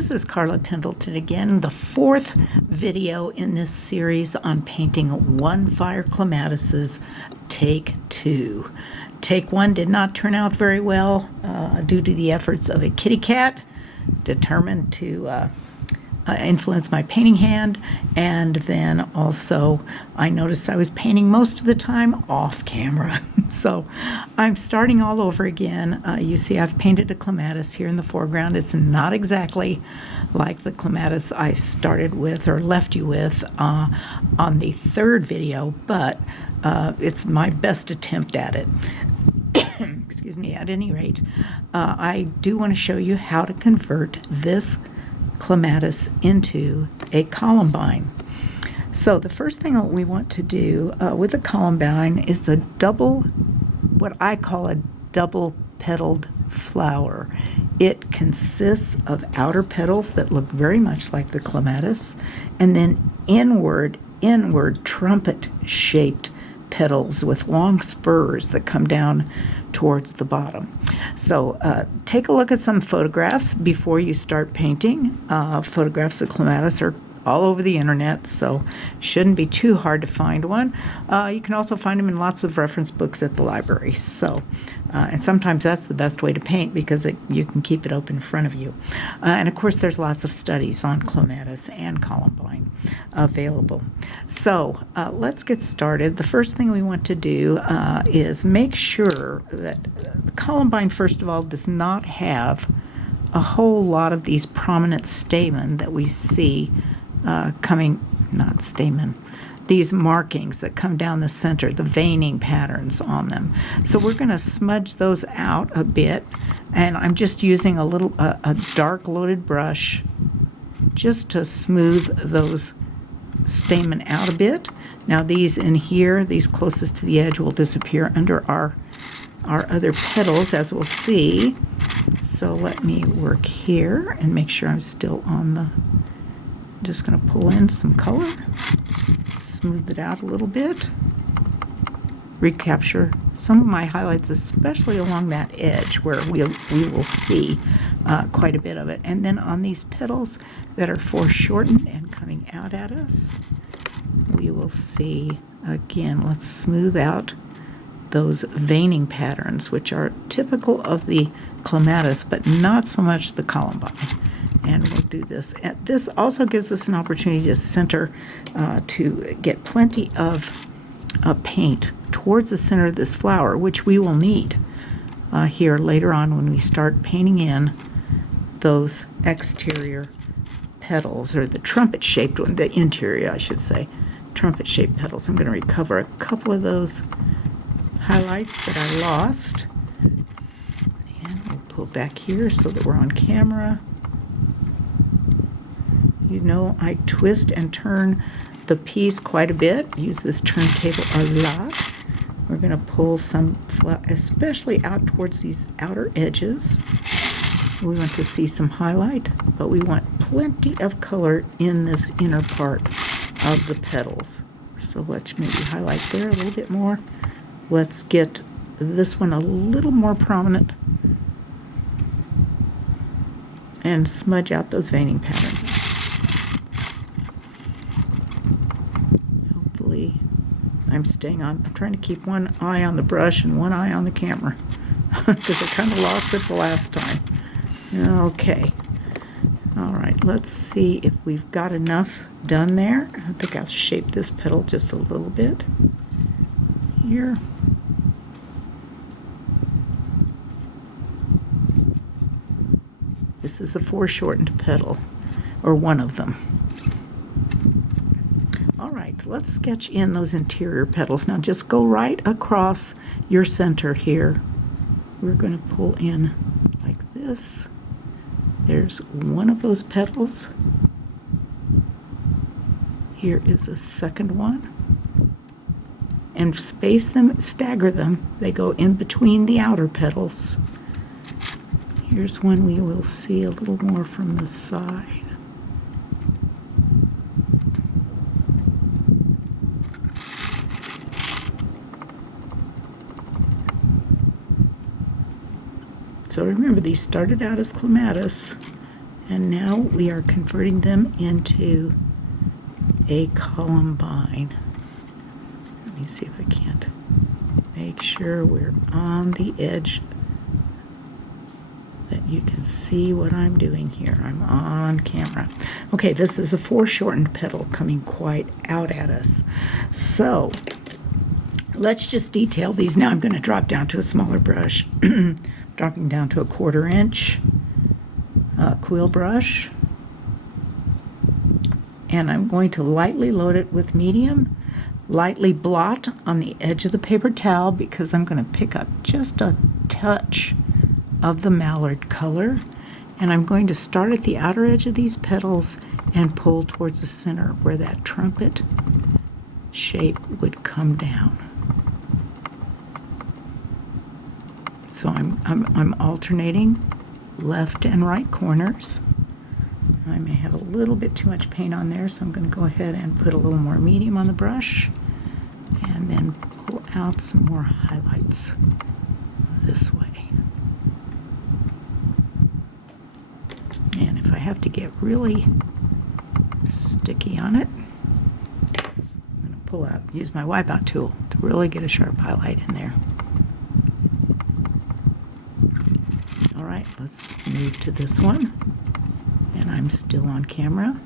This is Carla Pendleton again, the fourth video in this series on painting One Fire Clematises, Take 2. Take 1 did not turn out very well due to the efforts of a kitty cat determined to influence my painting hand, and then also I noticed I was painting most of the time off camera. So I'm starting all over again. You see I've painted a clematis here in the foreground. It's not exactly like the clematis I started with or left you with on the third video, but it's my best attempt at it. Excuse me. At any rate, I do want to show you how to convert this clematis into a columbine. So the first thing that we want to do with a columbine is what I call a double petaled flower. It consists of outer petals that look very much like the clematis, and then inward trumpet shaped petals with long spurs that come down towards the bottom. So take a look at some photographs before you start painting. Photographs of clematis are all over the internet, so shouldn't be too hard to find one. You can also find them in lots of reference books at the library. So, and sometimes that's the best way to paint because you can keep it open in front of you. And of course, there's lots of studies on clematis and columbine available. So let's get started. The first thing we want to do is make sure that the columbine, first of all, does not have a whole lot of these prominent stamen that we see these markings that come down the center, the veining patterns on them. So we're going to smudge those out a bit, and I'm just using a dark loaded brush just to smooth those stamen out a bit. Now these in here, these closest to the edge, will disappear under our other petals, as we'll see. So let me work here and make sure I'm still on the, just going to pull in some color, smooth it out a little bit, recapture some of my highlights, especially along that edge where we will see quite a bit of it. And then on these petals that are foreshortened and coming out at us, we will see, again, let's smooth out those veining patterns, which are typical of the clematis, but not so much the columbine. And we'll do this. This also gives us an opportunity to center, to get plenty of paint towards the center of this flower, which we will need here later on when we start painting in those exterior petals, or the trumpet-shaped one, the interior, I should say, trumpet-shaped petals. I'm going to recover a couple of those highlights that I lost. And we'll pull back here so that we're on camera. You know, I twist and turn the piece quite a bit. Use this turntable a lot. We're going to pull some, especially out towards these outer edges. We want to see some highlight, but we want plenty of color in this inner part of the petals. So let's maybe highlight there a little bit more. Let's get this one a little more prominent and smudge out those veining patterns. Hopefully I'm trying to keep one eye on the brush and one eye on the camera because I kind of lost it the last time. Okay. All right, let's see if we've got enough done there. I think I'll shape this petal just a little bit here. This is the foreshortened petal, or one of them. All right, let's sketch in those interior petals. Now just go right across your center here. We're going to pull in like this. There's one of those petals. Here is a second one. And space them, stagger them. They go in between the outer petals. Here's one we will see a little more from the side. So remember, these started out as clematis, And now we are converting them into a Columbine. Let me see if I can't make sure we're on the edge that you can see what I'm doing here. I'm on camera. Okay, this is a foreshortened petal coming quite out at us. So let's just detail these. Now I'm going to drop down to a smaller brush. Dropping down to a 1/4 inch quill brush. And I'm going to lightly load it with medium. Lightly blot on the edge of the paper towel because I'm going to pick up just a touch of the mallard color, and I'm going to start at the outer edge of these petals and pull towards the center where that trumpet shape would come down. So I'm alternating left and right corners. I may have a little bit too much paint on there, so I'm going to go ahead and put a little more medium on the brush and then pull out some more highlights this way. And if I have to get really sticky on it, I'm going to pull out, use my wipeout tool to really get a sharp highlight in there. All right, let's move to this one. And I'm still on camera,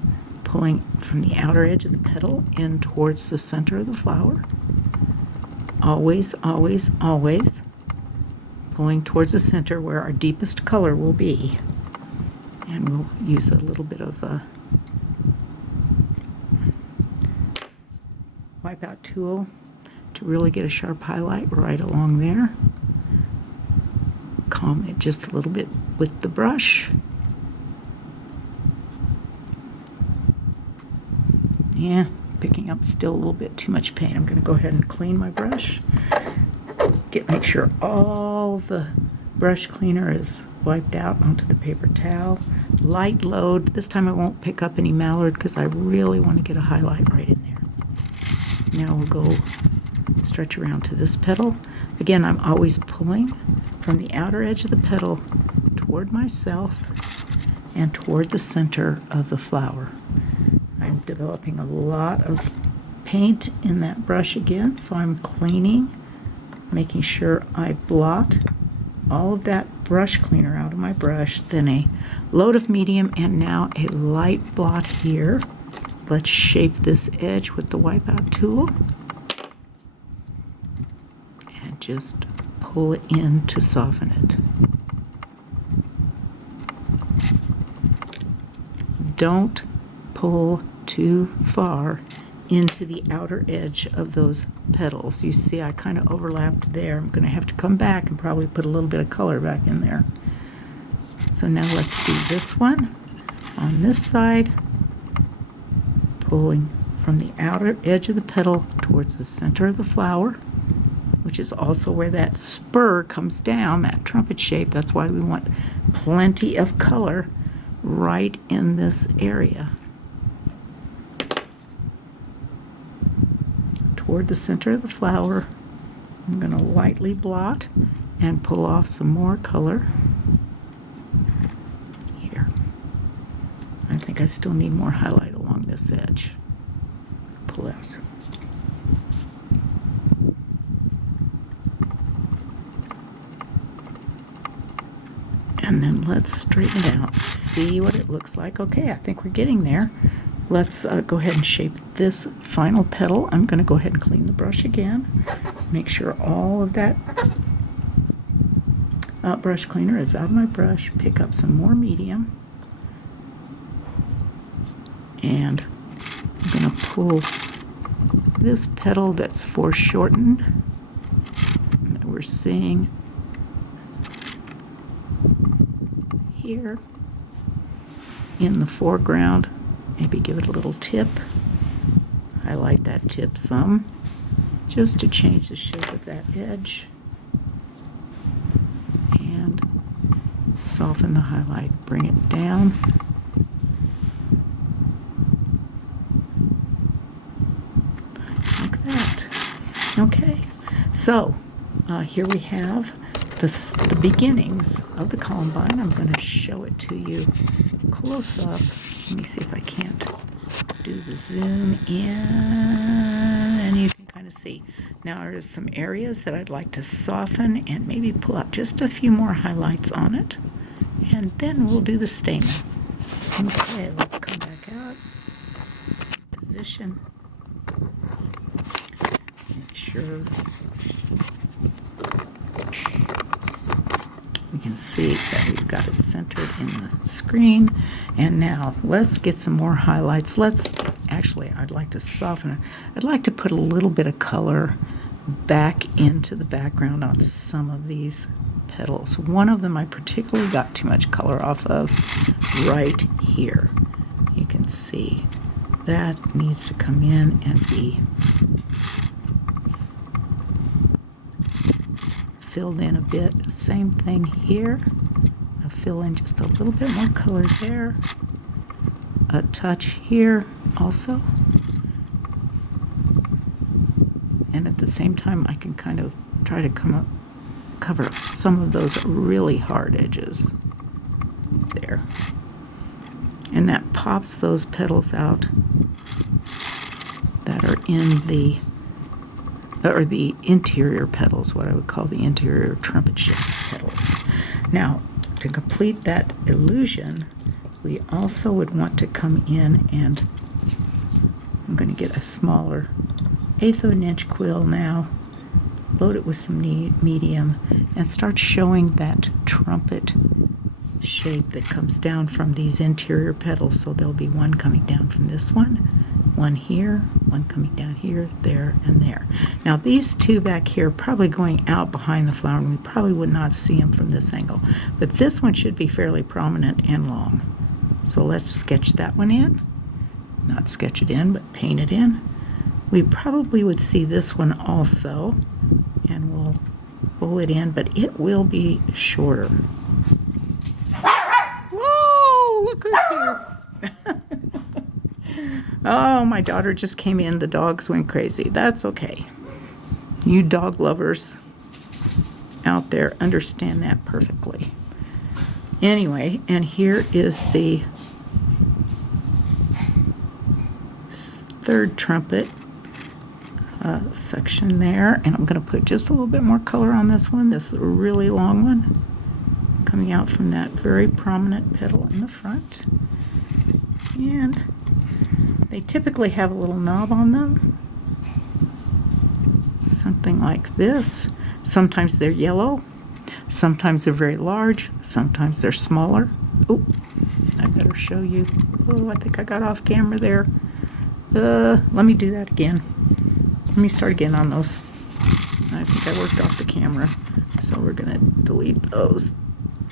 pulling from the outer edge of the petal in towards the center of the flower. Always, always, always pulling towards the center where our deepest color will be. And we'll use a little bit of a wipeout tool to really get a sharp highlight right along there. Calm it just a little bit with the brush. Yeah, picking up still a little bit too much paint. I'm going to go ahead and clean my brush. Make sure all the brush cleaner is wiped out onto the paper towel. Light load. This time I won't pick up any mallard because I really want to get a highlight right in there. Now we'll go stretch around to this petal. Again, I'm always pulling from the outer edge of the petal toward myself and toward the center of the flower. I'm developing a lot of paint in that brush again, so I'm cleaning, making sure I blot all of that brush cleaner out of my brush, then a load of medium, and now a light blot here. Let's shape this edge with the wipeout tool and just pull it in to soften it. Don't pull too far into the outer edge of those petals. You see I kind of overlapped there. I'm going to have to come back and probably put a little bit of color back in there. So now let's do this one on this side, pulling from the outer edge of the petal towards the center of the flower, which is also where that spur comes down, that trumpet shape. That's why we want plenty of color right in this area. Toward the center of the flower, I'm going to lightly blot and pull off some more color here. I think I still need more highlight along this edge. Pull out. And then let's straighten it out, see what it looks like. Okay, I think we're getting there. Let's go ahead and shape this final petal. I'm going to go ahead and clean the brush again. Make sure all of that brush cleaner is out of my brush. Pick up some more medium. And I'm going to pull this petal that's foreshortened that we're seeing here in the foreground. Maybe give it a little tip. Highlight that tip some, just to change the shape of that edge. And soften the highlight. Bring it down. Like that. Okay, so here we have the beginnings of the Columbine. I'm going to show it to you close up. Let me see if I can't do the zoom in, and you can kind of see. Now there's some areas that I'd like to soften and maybe pull out just a few more highlights on it, and then we'll do the stamen. Okay, let's come back out. Position. Make sure we can see that we've got it centered in the screen. And now let's get some more highlights. Actually, I'd like to soften it. I'd like to put a little bit of color back into the background on some of these petals. One of them I particularly got too much color off of right here. You can see that needs to come in and be filled in a bit. Same thing here. I'll fill in just a little bit more color there. A touch here also. And at the same time, I can kind of try to cover up some of those really hard edges there. And that pops those petals out that are in the interior petals, what I would call the interior trumpet-shaped petals. Now, to complete that illusion, we also would want to come in and I'm going to get a smaller 1/8 of an inch quill now, load it with some medium, and start showing that trumpet shape that comes down from these interior petals. So there'll be one coming down from this one here, one coming down here, there, and there. Now these two back here probably going out behind the flower, and we probably would not see them from this angle. But this one should be fairly prominent and long. So let's sketch that one in. Not sketch it in, but paint it in. We probably would see this one also, and we'll pull it in, but it will be shorter. Whoa, look who's here. Oh, my daughter just came in. The dogs went crazy. That's okay. You dog lovers out there understand that perfectly. Anyway, and here is the third trumpet section there. And I'm going to put just a little bit more color on this one. This is a really long one coming out from that very prominent petal in the front. And they typically have a little knob on them, something like this. Sometimes they're yellow, sometimes they're very large, sometimes they're smaller. Oh, I better show you. Oh, I think I got off camera there. Let me do that again. Let me start again on those. I think I worked off the camera, so we're going to delete those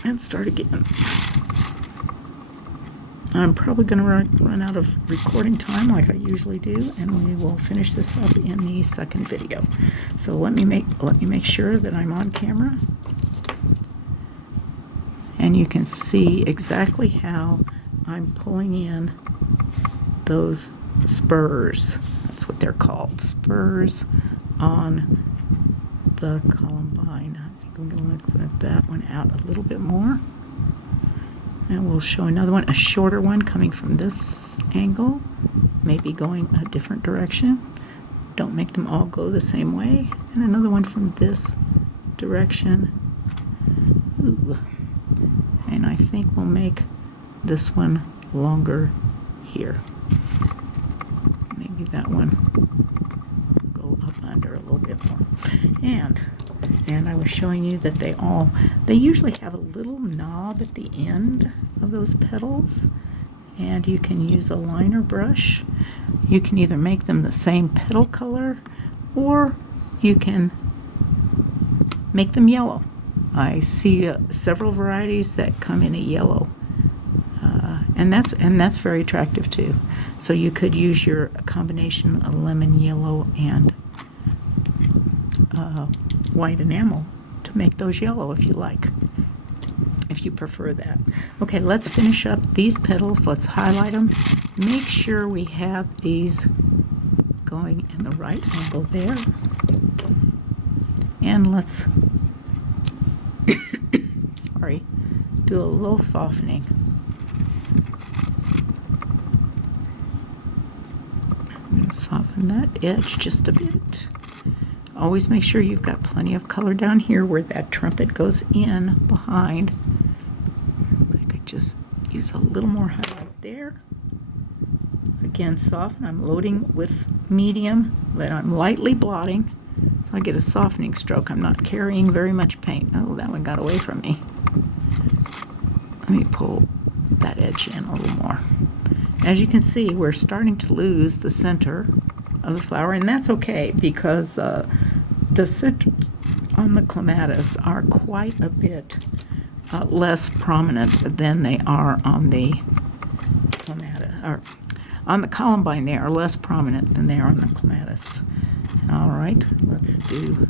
and start again. I'm probably going to run out of recording time like I usually do, and we will finish this up in the second video. So let me make sure that I'm on camera, and you can see exactly how I'm pulling in those spurs. That's what they're called, spurs on the Columbine. I think I'm going to put that one out a little bit more. And we'll show another one, a shorter one coming from this angle, maybe going a different direction. Don't make them all go the same way. And another one from this direction. Ooh. And I think we'll make this one longer here. Maybe that one go up under a little bit more. And I was showing you that they usually have a little knob at the end of those petals, and you can use a liner brush. You can either make them the same petal color, or you can make them yellow. I see several varieties that come in a yellow, and that's very attractive too. So you could use your combination of lemon yellow and white enamel to make those yellow if you like, if you prefer that. Okay, let's finish up these petals. Let's highlight them. Make sure we have these going in the right angle there. And let's do a little softening. I'm going to soften that edge just a bit. Always make sure you've got plenty of color down here where that trumpet goes in behind. I could just use a little more highlight there. Again, soften. I'm loading with medium, but I'm lightly blotting. So I get a softening stroke. I'm not carrying very much paint. Oh, that one got away from me. Let me pull that edge in a little more. As you can see, we're starting to lose the center of the flower, and that's okay because the centers on the clematis are quite a bit less prominent than they are on the clematis, or on the Columbine. They are less prominent than they are on the clematis. All right, let's do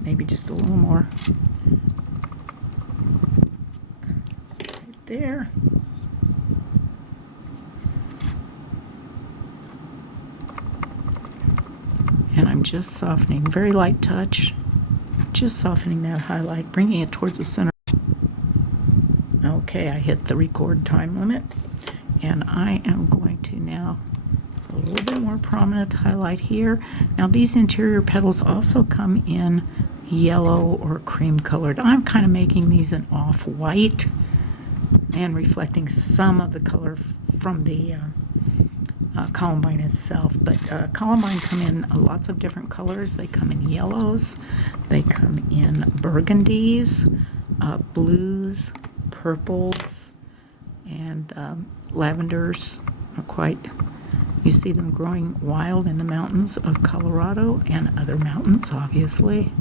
maybe just a little more right there. And I'm just softening, very light touch, just softening that highlight, bringing it towards the center. Okay, I hit the record time limit, and I am going to now a little bit more prominent highlight here. Now these interior petals also come in yellow or cream colored. I'm kind of making these an off-white and reflecting some of the color from the Columbine itself, but Columbine come in lots of different colors. They come in yellows, they come in burgundies, blues, purples, and lavenders are quite, you see them growing wild in the mountains of Colorado and other mountains, obviously.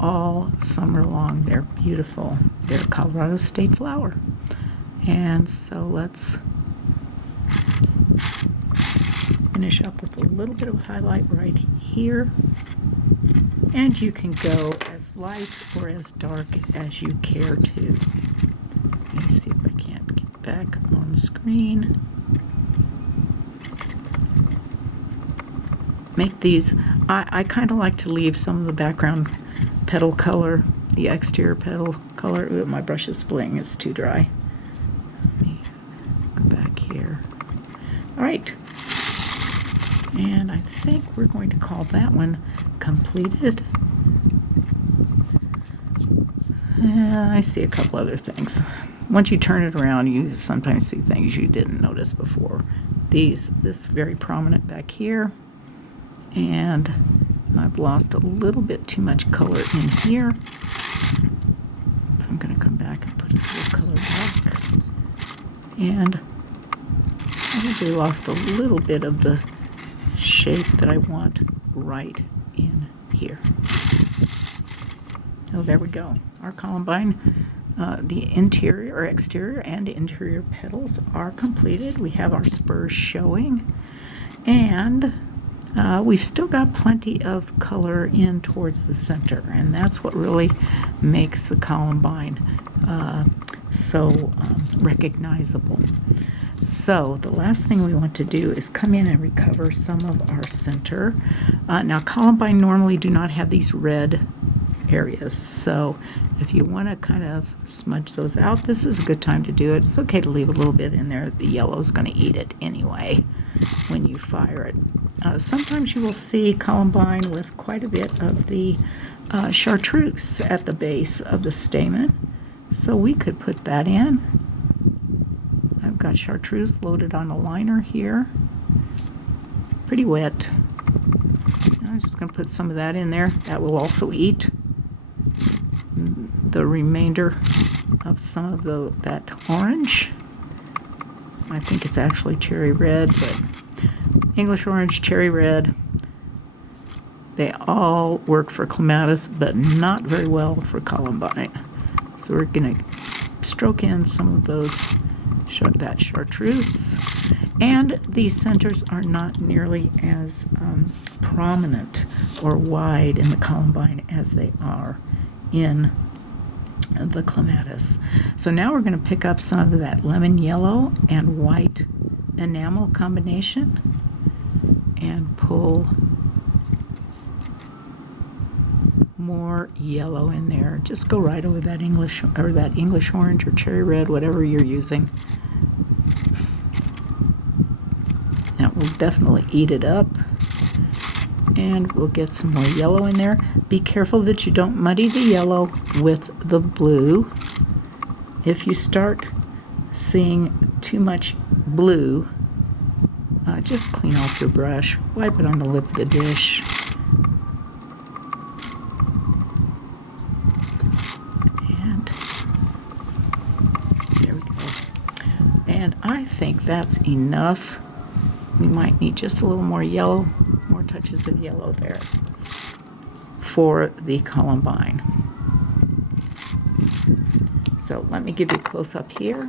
All summer long, they're beautiful. They're a Colorado state flower. And so let's finish up with a little bit of highlight right here, and you can go as light or as dark as you care to. Let me see if I can't get back on the screen. Make these, I kind of like to leave some of the background petal color, the exterior petal color. Ooh, my brush is splitting, it's too dry. Let me go back here. All right, and I think we're going to call that one completed. I see a couple other things. Once you turn it around, you sometimes see things you didn't notice before. This very prominent back here, and I've lost a little bit too much color in here. So I'm going to come back and put a little color back, and I think we lost a little bit of the shape that I want right in here. Oh, there we go. Our Columbine, the interior or exterior and interior petals are completed. We have our spurs showing, and we've still got plenty of color in towards the center, and that's what really makes the Columbine so recognizable. So the last thing we want to do is come in and recover some of our center. Now Columbine normally do not have these red areas, so if you want to kind of smudge those out, this is a good time to do it. It's okay to leave a little bit in there. The yellow is going to eat it anyway when you fire it. Sometimes you will see Columbine with quite a bit of the chartreuse at the base of the stamen, so we could put that in. I've got chartreuse loaded on a liner here, pretty wet. I'm just going to put some of that in there. That will also eat the remainder of some of that orange. I think it's actually cherry red, but English orange, cherry red, they all work for Clematis, but not very well for Columbine. So we're going to stroke in some of that chartreuse. And these centers are not nearly as prominent or wide in the Columbine as they are in the Clematis. So now we're going to pick up some of that lemon yellow and white enamel combination and pull more yellow in there. Just go right over that English orange or cherry red, whatever you're using. That will definitely eat it up. And we'll get some more yellow in there. Be careful that you don't muddy the yellow with the blue. If you start seeing too much blue, just clean off your brush. Wipe it on the lip of the dish. And there we go. And I think that's enough. We might need just a little more yellow, more touches of yellow there for the Columbine. So let me give you a close-up here.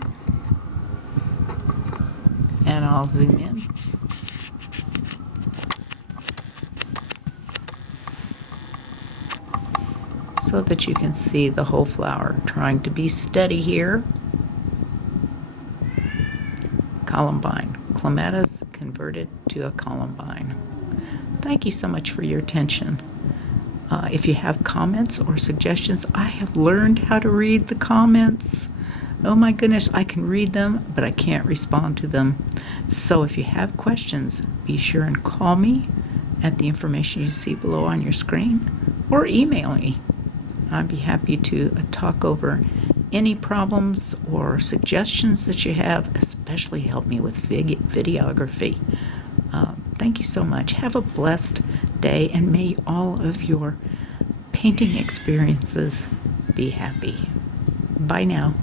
And I'll zoom in. So that you can see the whole flower. Trying to be steady here. Columbine. Clematis converted to a Columbine. Thank you so much for your attention. If you have comments or suggestions, I have learned how to read the comments. Oh my goodness, I can read them, but I can't respond to them. So if you have questions, be sure and call me at the information you see below on your screen, or email me. I'd be happy to talk over any problems or suggestions that you have, especially help me with videography. Thank you so much. Have a blessed day, and may all of your painting experiences be happy. Bye now.